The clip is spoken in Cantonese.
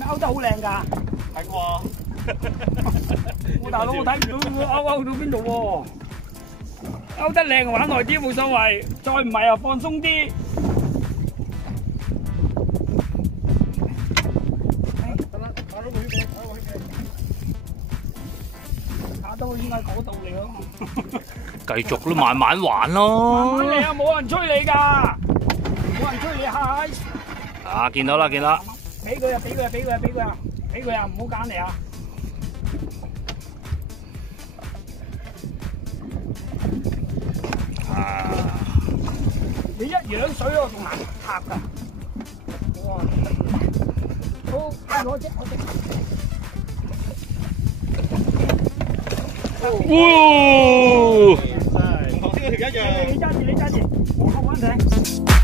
咪勾得好靚㗎？係啩？我大佬我睇唔到佢勾到邊度喎？勾得靚玩耐啲冇所謂，再唔係啊放鬆啲。打到應該嗰度嚟咯。繼續咯，慢慢玩咯。慢慢嚟啊，冇人催你㗎，冇人催你下。啊，見到啦，見到啦。俾佢啊！俾佢啊！俾佢啊！俾佢啊！俾佢啊！唔好揀嚟啊！啊！你一樣水我仲難拍㗎。哇！好，攞隻。哇！同頭先嗰條一樣。你揸住，我學穩艇。